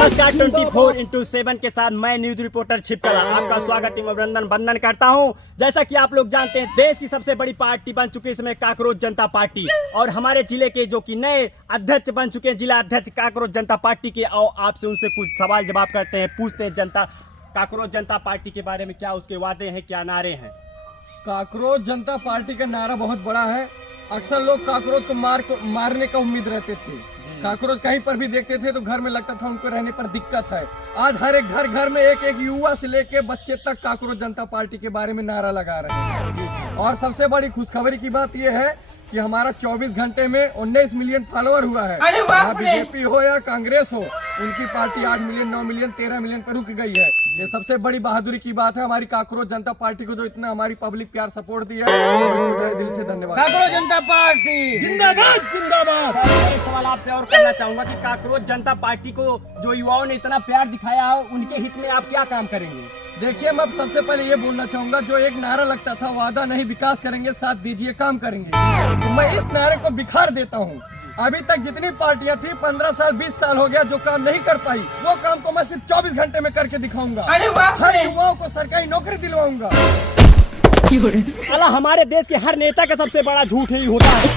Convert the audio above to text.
नमस्कार 24x7 के साथ मैं न्यूज रिपोर्टर छिपकला आपका स्वागत एवं अभिनंदन वंदन करता हूं। जैसा कि आप लोग जानते हैं, देश की सबसे बड़ी पार्टी बन चुकी है इसमें काकरोच जनता पार्टी, और हमारे जिले के जो कि नए अध्यक्ष बन चुके हैं, जिला अध्यक्ष काकरोच जनता पार्टी के। और आपसे उनसे कुछ सवाल जवाब करते हैं, पूछते हैं जनता काकरोच जनता पार्टी के बारे में, क्या उसके वादे हैं, क्या नारे हैं। काकरोच जनता पार्टी का नारा बहुत बड़ा है। अक्सर लोग काकरोच को मारने का उम्मीद रहते थे। काकरोच कहीं पर भी देखते थे तो घर में लगता था उनको रहने पर दिक्कत है। आज हर एक घर में एक एक युवा से लेके बच्चे तक काकरोच जनता पार्टी के बारे में नारा लगा रहे हैं। और सबसे बड़ी खुशखबरी की बात यह है कि हमारा 24 घंटे में 19 मिलियन फॉलोअर हुआ है। यहाँ बीजेपी हो या कांग्रेस हो, उनकी पार्टी 8 मिलियन, 9 मिलियन, 13 मिलियन पर रुक गई है। ये सबसे बड़ी बहादुरी की बात है। हमारी काकरोच जनता पार्टी को जो इतना हमारी पब्लिक प्यार सपोर्ट दिया है, उसको तहे दिल से धन्यवाद। काकरोच जनता पार्टी जिंदाबाद जिंदाबाद। एक सवाल आपसे और करना चाहूंगा कि काकरोच जनता पार्टी को जो युवाओं ने इतना प्यार दिखाया है, उनके हित में आप क्या काम करेंगे। देखिए, मैं सबसे पहले ये बोलना चाहूंगा, जो एक नारा लगता था, वादा नहीं विकास करेंगे, साथ दीजिए काम करेंगे, तो मैं इस नारे को बिखार देता हूँ। अभी तक जितनी पार्टियां थी, 15 साल 20 साल हो गया, जो काम नहीं कर पाई, वो काम को मैं सिर्फ 24 घंटे में करके दिखाऊंगा। हर युवाओं को सरकारी नौकरी दिलवाऊंगा। हमारे देश के हर नेता का सबसे बड़ा झूठ ही होता है।